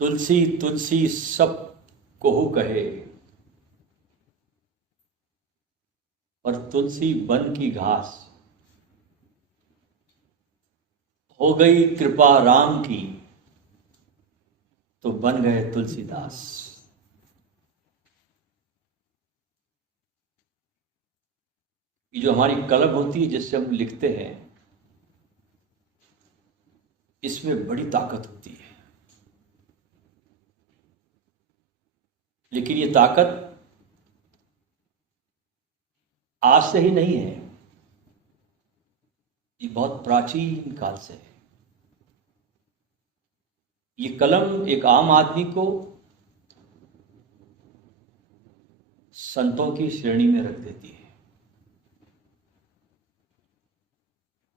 तुलसी तुलसी सब कोहू कहे, पर तुलसी बन की घास। हो गई कृपा राम की, तो बन गए तुलसीदास। ये जो हमारी कलम होती है जिससे हम लिखते हैं, इसमें बड़ी ताकत होती है। लेकिन ये ताकत आज से ही नहीं है, ये बहुत प्राचीन काल से है। ये कलम एक आम आदमी को संतों की श्रेणी में रख देती है।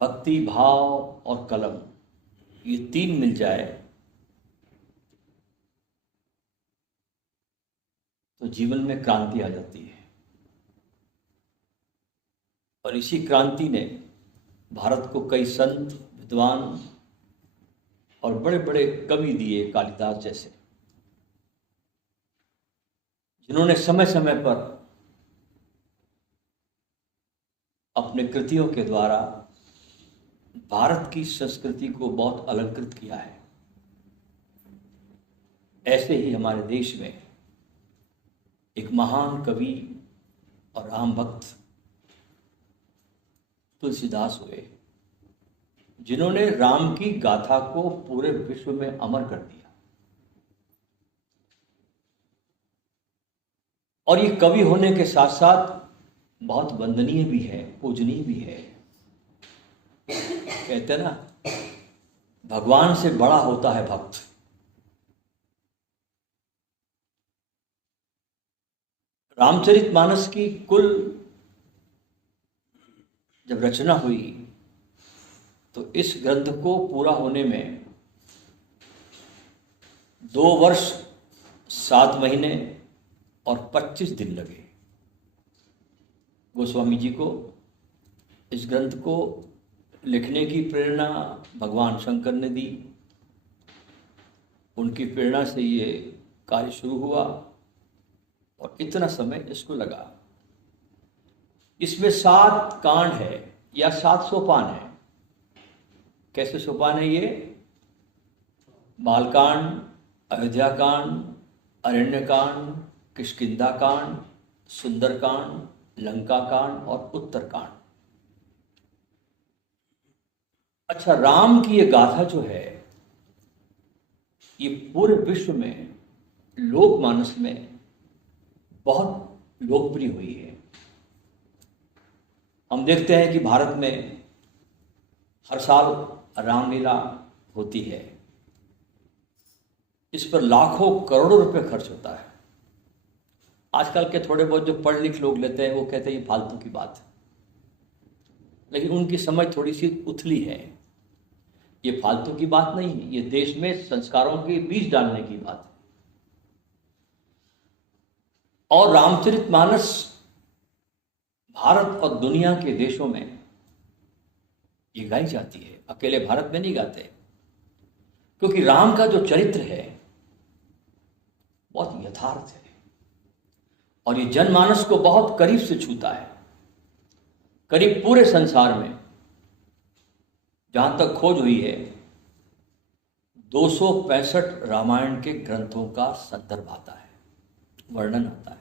भक्ति, भाव और कलम, ये तीन मिल जाए तो जीवन में क्रांति आ जाती है। और इसी क्रांति ने भारत को कई संत, विद्वान और बड़े बड़े कवि दिए, कालिदास जैसे, जिन्होंने समय समय पर अपने कृतियों के द्वारा भारत की संस्कृति को बहुत अलंकृत किया है। ऐसे ही हमारे देश में एक महान कवि और राम भक्त तुलसीदास हुए, जिन्होंने राम की गाथा को पूरे विश्व में अमर कर दिया। और ये कवि होने के साथ साथ बहुत वंदनीय भी है, पूजनीय भी है। कहते हैं ना, भगवान से बड़ा होता है भक्त। रामचरितमानस की कुल जब रचना हुई तो इस ग्रंथ को पूरा होने में 2 वर्ष 7 महीने और 25 दिन लगे। गोस्वामी जी को इस ग्रंथ को लिखने की प्रेरणा भगवान शंकर ने दी। उनकी प्रेरणा से ये कार्य शुरू हुआ और इतना समय इसको लगा। इसमें 7 कांड है या 7 सोपान है। कैसे सोपान है ये? बालकांड, अयोध्याकांड, अरण्यकांड, किष्किंधाकांड, सुंदरकांड, लंकाकांड और उत्तरकांड। अच्छा, राम की ये गाथा जो है, ये पूरे विश्व में लोकमानस में बहुत लोकप्रिय हुई है। हम देखते हैं कि भारत में हर साल रामलीला होती है। इस पर लाखों करोड़ों रुपए खर्च होता है। आजकल के थोड़े बहुत जो पढ़ लिख लोग लेते हैं वो कहते हैं ये फालतू की बात है, लेकिन उनकी समझ थोड़ी सी उथली है। ये फालतू की बात नहीं है, ये देश में संस्कारों के बीज डालने की बात है। और रामचरितमानस भारत और दुनिया के देशों में ये गाई जाती है, अकेले भारत में नहीं गाते, क्योंकि राम का जो चरित्र है बहुत यथार्थ है और ये जनमानस को बहुत करीब से छूता है। करीब पूरे संसार में जहां तक खोज हुई है 265 रामायण के ग्रंथों का संदर्भ आता है, वर्णन आता है।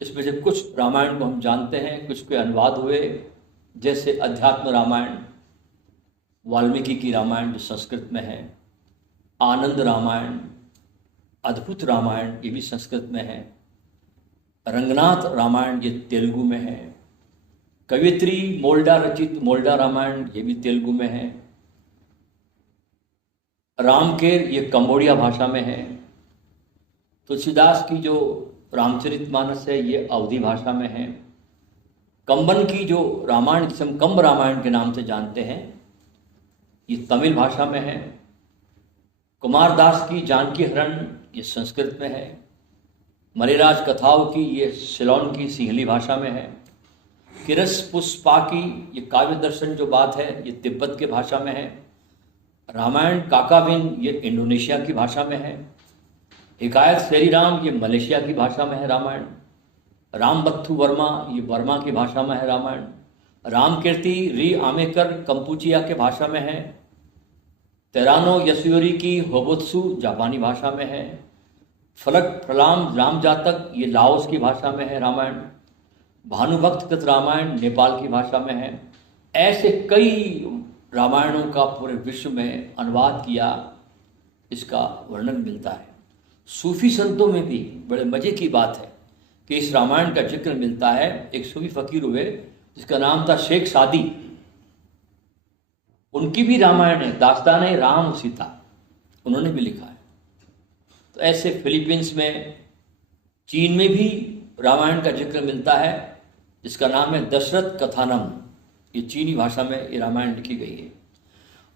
इसमें से कुछ रामायण को हम जानते हैं, कुछ के अनुवाद हुए, जैसे अध्यात्म रामायण, वाल्मीकि की रामायण जो संस्कृत में है, आनंद रामायण, अद्भुत रामायण ये भी संस्कृत में है, रंगनाथ रामायण ये तेलुगु में है, कवियत्री मोल्डा रचित मोल्डा रामायण ये भी तेलुगु में है, रामकेर ये कंबोडिया भाषा में है, तुलसीदास की जो रामचरितमानस है ये अवधी भाषा में है, कंबन की जो रामायण जिसे हम कंब रामायण के नाम से जानते हैं ये तमिल भाषा में है, कुमारदास की जानकी हरण ये संस्कृत में है, मणिराज कथाओं की ये सिलोन की सिंहली भाषा में है, किरस पुष्पा की ये काव्य दर्शन जो बात है ये तिब्बत के भाषा में है, रामायण काकाविन ये इंडोनेशिया की भाषा में है। हिकायत श्री राम ये मलेशिया की भाषा में है रामायण। रामबत्थु वर्मा ये वर्मा की भाषा में है रामायण। रामकीर्ति री आमेकर कंपूचिया के भाषा में है। तेरानो यसूरी की होबुत्सु जापानी भाषा में है। फलक फलाम राम जातक ये लाओस की भाषा में है रामायण। भानुभक्त कृत रामायण नेपाल की भाषा में है। ऐसे कई रामायणों का पूरे विश्व में अनुवाद किया, इसका वर्णन मिलता है। सूफी संतों में भी बड़े मजे की बात है कि इस रामायण का जिक्र मिलता है। एक सूफी फकीर हुए जिसका नाम था शेख सादी, उनकी भी रामायण है, दास्तान राम सीता, उन्होंने भी लिखा है। तो ऐसे फिलीपींस में, चीन में भी रामायण का जिक्र मिलता है जिसका नाम है दशरथ कथानम। ये चीनी भाषा में ये रामायण लिखी गई है।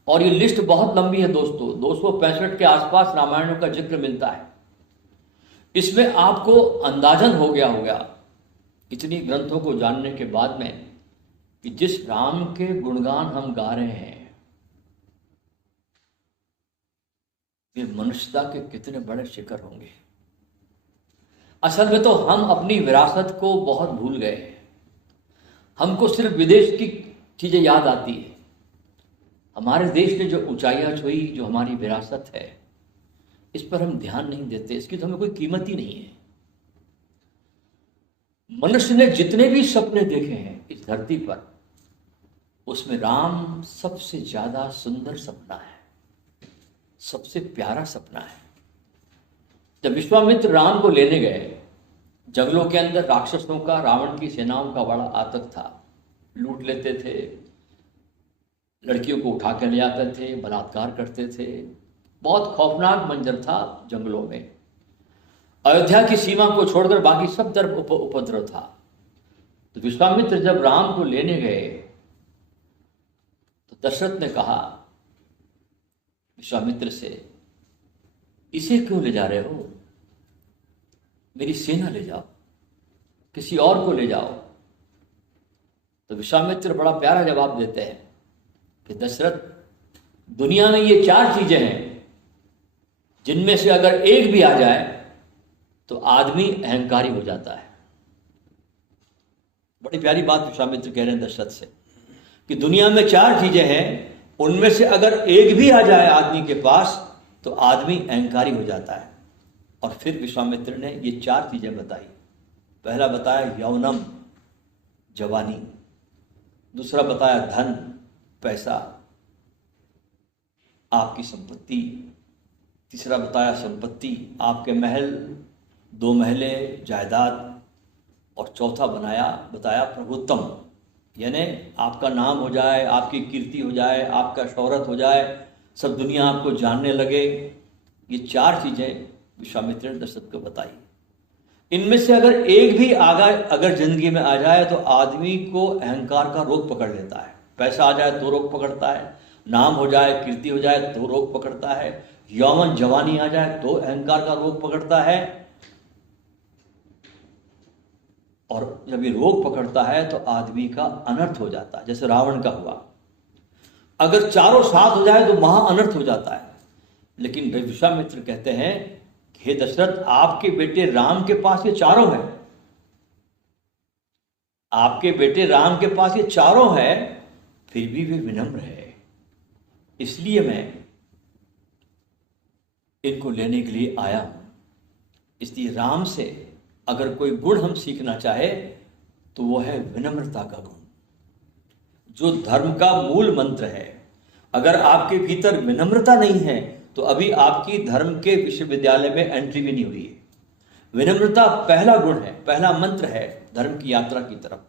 और ये लिस्ट बहुत लंबी है दोस्तों, 265 के आसपास रामायणों का जिक्र मिलता है। इसमें आपको अंदाजन हो गया होगा इतनी ग्रंथों को जानने के बाद में कि जिस राम के गुणगान हम गा रहे हैं ये मनुष्यता के कितने बड़े शिखर होंगे। असल में तो हम अपनी विरासत को बहुत भूल गए हैं। हमको सिर्फ विदेश की चीजें याद आती है। हमारे देश ने जो ऊंचाइयां छुई, जो हमारी विरासत है, इस पर हम ध्यान नहीं देते। इसकी तो हमें कोई कीमत ही नहीं है। मनुष्य ने जितने भी सपने देखे हैं इस धरती पर, उसमें राम सबसे ज्यादा सुंदर सपना है, सबसे प्यारा सपना है। जब विश्वामित्र राम को लेने गए, जंगलों के अंदर राक्षसों का, रावण की सेनाओं का बड़ा आतंक था। लूट लेते थे, लड़कियों को उठा कर ले आते थे, बलात्कार करते थे। बहुत खौफनाक मंजर था जंगलों में। अयोध्या की सीमा को छोड़कर बाकी सब तरफ उपद्रव था। तो विश्वामित्र जब राम को लेने गए तो दशरथ ने कहा विश्वामित्र से, इसे क्यों ले जा रहे हो? मेरी सेना ले जाओ, किसी और को ले जाओ। तो विश्वामित्र बड़ा प्यारा जवाब देते हैं कि दशरथ, दुनिया में ये 4 चीजें हैं जिनमें से अगर एक भी आ जाए तो आदमी अहंकारी हो जाता है। बड़ी प्यारी बात विश्वामित्र कह रहे हैं दशरथ से कि दुनिया में 4 चीजें हैं, उनमें से अगर एक भी आ जाए आदमी के पास तो आदमी अहंकारी हो जाता है। और फिर विश्वामित्र ने ये 4 चीजें बताई। पहला बताया यौनम, जवानी। दूसरा बताया धन, पैसा, आपकी संपत्ति। तीसरा बताया संपत्ति, आपके महल, 2 महले, जायदाद। और चौथा बताया प्रभुत्तम, यानी आपका नाम हो जाए, आपकी कीर्ति हो जाए, आपका शोहरत हो जाए, सब दुनिया आपको जानने लगे। ये 4 चीजें विश्वामित्र ने दशरथ को बताई। इनमें से अगर एक भी अगर जिंदगी में आ जाए तो आदमी को अहंकार का रोग पकड़ लेता है। पैसा आ जाए तो रोग पकड़ता है, नाम हो जाए, कीर्ति हो जाए तो रोग पकड़ता है, यौवन जवानी आ जाए तो अहंकार का रोग पकड़ता है। और जब ये रोग पकड़ता है तो आदमी का अनर्थ हो जाता है, जैसे रावण का हुआ। अगर चारों साथ हो जाए तो महा अनर्थ हो जाता है। लेकिन विश्वामित्र कहते हैं, हे दशरथ, आपके बेटे राम के पास ये चारों है। आपके बेटे राम के पास ये चारों है, फिर भी वे विनम्र है। इसलिए मैं इनको लेने के लिए आया हूं। इसलिए राम से अगर कोई गुण हम सीखना चाहे तो वो है विनम्रता का गुण, जो धर्म का मूल मंत्र है। अगर आपके भीतर विनम्रता नहीं है तो अभी आपकी धर्म के विश्वविद्यालय में एंट्री भी नहीं हुई है। विनम्रता पहला गुण है, पहला मंत्र है धर्म की यात्रा की तरफ।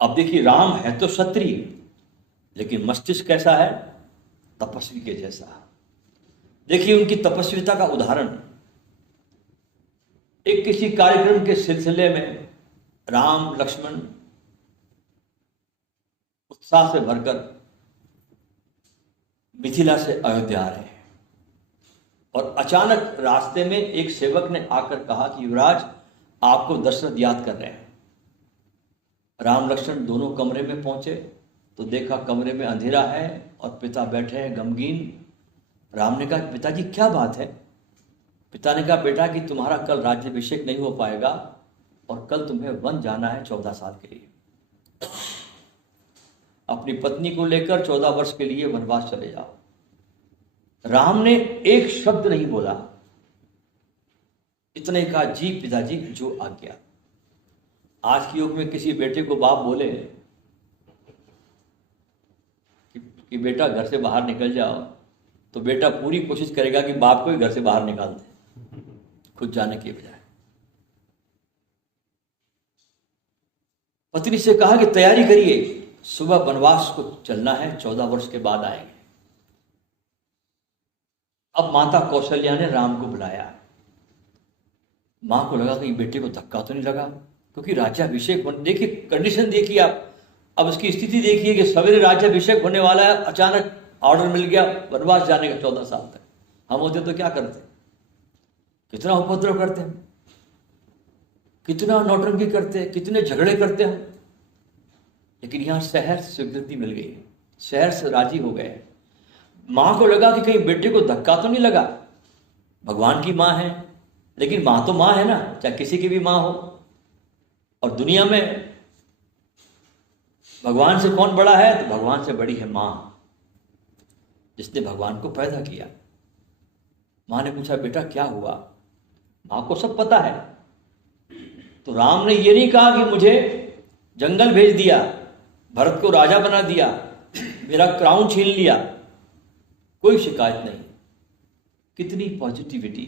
अब देखिए, राम है तो क्षत्रिय, लेकिन मस्तिष्क कैसा है? तपस्वी के जैसा। देखिए उनकी तपस्विता का उदाहरण। एक किसी कार्यक्रम के सिलसिले में राम लक्ष्मण उत्साह से भरकर मिथिला से अयोध्या आ रहे हैं और अचानक रास्ते में एक सेवक ने आकर कहा कि युवराज, आपको दशरथ याद कर रहे हैं। राम लक्ष्मण दोनों कमरे में पहुंचे, तो देखा कमरे में अंधेरा है और पिता बैठे हैं गमगीन। राम ने कहा पिताजी क्या बात है? पिता ने कहा बेटा कि तुम्हारा कल राज्याभिषेक नहीं हो पाएगा और कल तुम्हें वन जाना है 14 साल के लिए। अपनी पत्नी को लेकर 14 वर्ष के लिए वनवास चले जाओ। राम ने एक शब्द नहीं बोला, इतने कहा जी पिताजी जो आज्ञा। आज के युग में किसी बेटे को बाप बोले कि बेटा घर से बाहर निकल जाओ, तो बेटा पूरी कोशिश करेगा कि बाप को ही घर से बाहर निकाल दे, खुद जाने के बजाय। पत्नी से कहा कि तैयारी करिए, सुबह वनवास को चलना है, 14 वर्ष के बाद आएंगे। अब माता कौशल्या ने राम को बुलाया। मां को लगा कि बेटे को धक्का तो नहीं लगा, क्योंकि राज्याभिषेक देखिए, कंडीशन देखिए आप, अब उसकी स्थिति देखिए कि सवेरे राज्याभिषेक होने वाला है, अचानक ऑर्डर मिल गया वनवास जाने का 14 साल तक। हम होते तो क्या करते? कितना उपद्रव करते हम, कितना नौटंकी करते, कितने झगड़े करते हम। लेकिन यहां शहर से स्वीकृति मिल गई, शहर से राजी हो गए। मां को लगा कि कहीं बेटे को धक्का तो नहीं लगा। भगवान की मां है, लेकिन मां तो मां है ना, चाहे किसी की भी मां हो। और दुनिया में भगवान से कौन बड़ा है? तो भगवान से बड़ी है मां, जिसने भगवान को पैदा किया। मां ने पूछा बेटा क्या हुआ? मां को सब पता है। तो राम ने ये नहीं कहा कि मुझे जंगल भेज दिया, भरत को राजा बना दिया, मेरा क्राउन छीन लिया। कोई शिकायत नहीं, कितनी पॉजिटिविटी।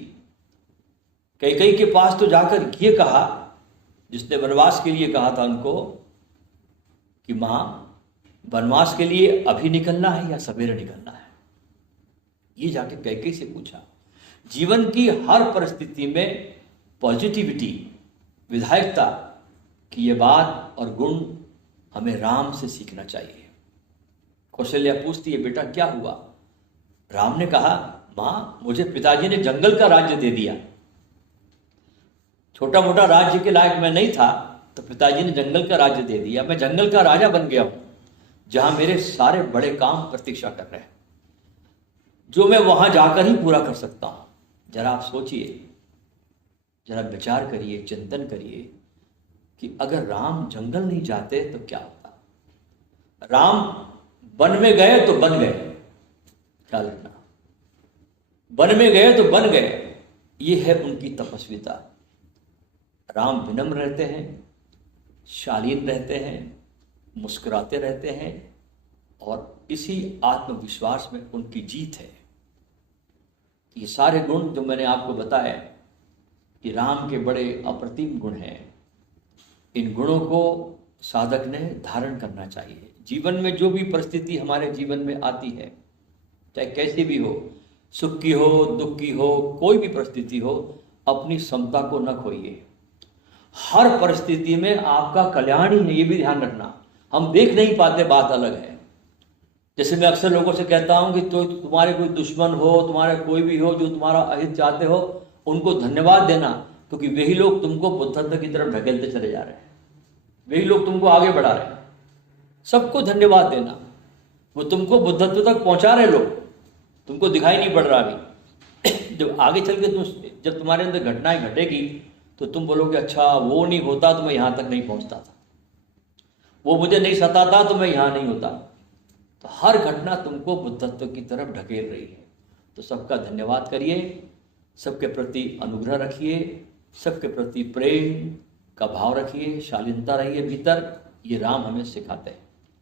कैकेयी के पास तो जाकर ये कहा, जिसने वनवास के लिए कहा था उनको, कि मां वनवास के लिए अभी निकलना है या सवेरे निकलना है। ये जाके कैकेयी से पूछा। जीवन की हर परिस्थिति में पॉजिटिविटी, विधायकता की ये बात और गुण हमें राम से सीखना चाहिए। कौशल्या पूछती है बेटा क्या हुआ? राम ने कहा मां मुझे पिताजी ने जंगल का राज्य दे दिया। छोटा मोटा राज्य के लायक मैं नहीं था, तो पिताजी ने जंगल का राज्य दे दिया। मैं जंगल का राजा बन गया हूं, जहां मेरे सारे बड़े काम प्रतीक्षा कर रहे हैं, जो मैं वहां जाकर ही पूरा कर सकता हूं। जरा आप सोचिए, जरा विचार करिए, चिंतन करिए कि अगर राम जंगल नहीं जाते तो क्या होता। राम वन में गए तो बन गए, ख्याल रखना, वन में गए तो बन गए। ये है उनकी तपस्विता। राम विनम्र रहते हैं, शालीन रहते हैं, मुस्कुराते रहते हैं, और इसी आत्मविश्वास में उनकी जीत है। ये सारे गुण जो मैंने आपको बताए, ये राम के बड़े अप्रतिम गुण हैं। इन गुणों को साधक ने धारण करना चाहिए। जीवन में जो भी परिस्थिति हमारे जीवन में आती है, चाहे कैसी भी हो, सुख की हो, दुख की हो, कोई भी परिस्थिति हो, अपनी समता को न खोइए। हर परिस्थिति में आपका कल्याण ही है, ये भी ध्यान रखना। हम देख नहीं पाते, बात अलग है। जैसे मैं अक्सर लोगों से कहता हूं कि तो तुम्हारे कोई दुश्मन हो, तुम्हारे कोई भी हो जो तुम्हारा अहित चाहते हो, उनको धन्यवाद देना, क्योंकि वही लोग तुमको बुद्धत्व की तरफ ढकेलते चले जा रहे हैं, वही लोग तुमको आगे बढ़ा रहे हैं। सबको धन्यवाद देना, वो तुमको बुद्धत्व तक पहुंचा रहे लोग, तुमको दिखाई नहीं पड़ रहा अभी। जब आगे चल के जब तुम्हारे अंदर घटनाएं घटेगी, तो तुम बोलोगे अच्छा वो नहीं होता तो मैं यहां तक नहीं पहुंचता था, वो मुझे नहीं सताता तो मैं यहां नहीं होता। तो हर घटना तुमको बुद्धत्व की तरफ ढकेल रही है। तो सबका धन्यवाद करिए, सबके प्रति अनुग्रह रखिए, सबके प्रति प्रेम का भाव रखिए, शालीनता रहिए भीतर। ये राम हमें सिखाते हैं।